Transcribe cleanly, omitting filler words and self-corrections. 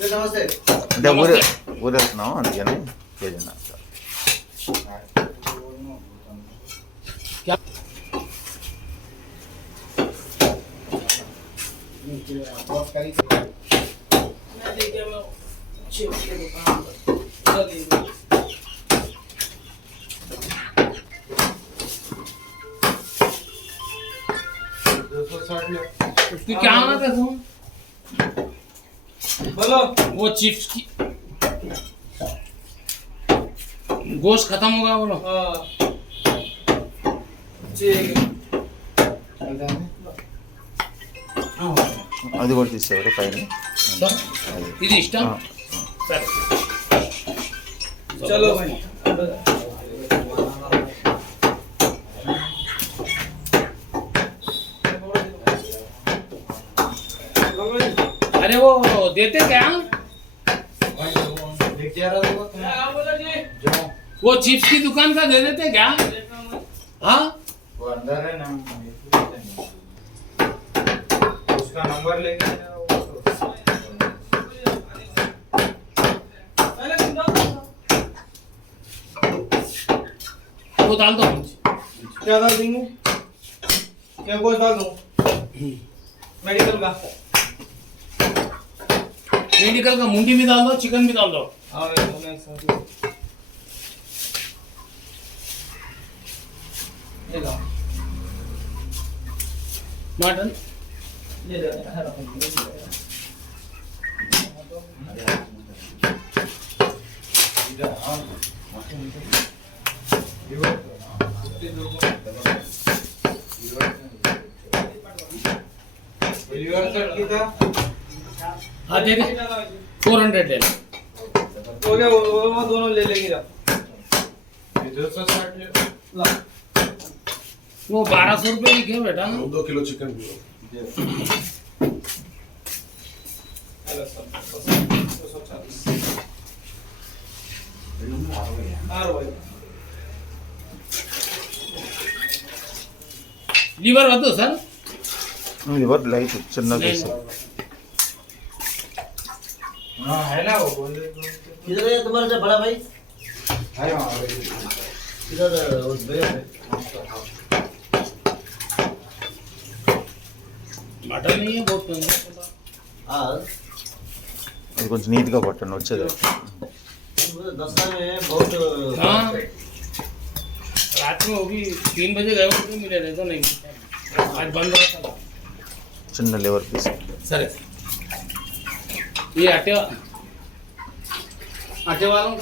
అంటే ఊరేస్తున్నాం అందుకని కేజీ उसकी क्या होना था तुम बोलो वो चिप्स की गोश्त खत्म होगा बोलो అది కూడా తీసేవారు పైన ఇది ఇష్టం సరే చలో భాई अरे वो देते क्या वो चिप्स की दुकान का दे देते क्या हाँ वो अंदर है ना उसका नंबर लेके वो डाल दो क्या डाल देंगे क्या कुछ डाल दूँ मेडिकल का मेडिकल का मुंडी भी डाल दो चिकन भी डाल दो मटन हाँ दे दे 400 ले लो हो गया वो दोनों ले लेंगे ला वो 1200 रुपये लिखे बेटा 2 किलो चिकन भी लीवर वद्दु सर లివర్ లైట్ చిన్నగా हाँ है ना वो बोल किधर है तुम्हारा जो बड़ा भाई है वहाँ इधर उस बड़े मटन नहीं है बहुत महंगा हाँ అది కొంచెం నీట్గా పట్టండి వచ్చేది दसरा में बहुत हाँ रात में वो भी 3 बजे गए तो मिले नहीं तो नहीं आज बंद रहा था చిన్న లివర్ పీస్ सर ये आटे वालों का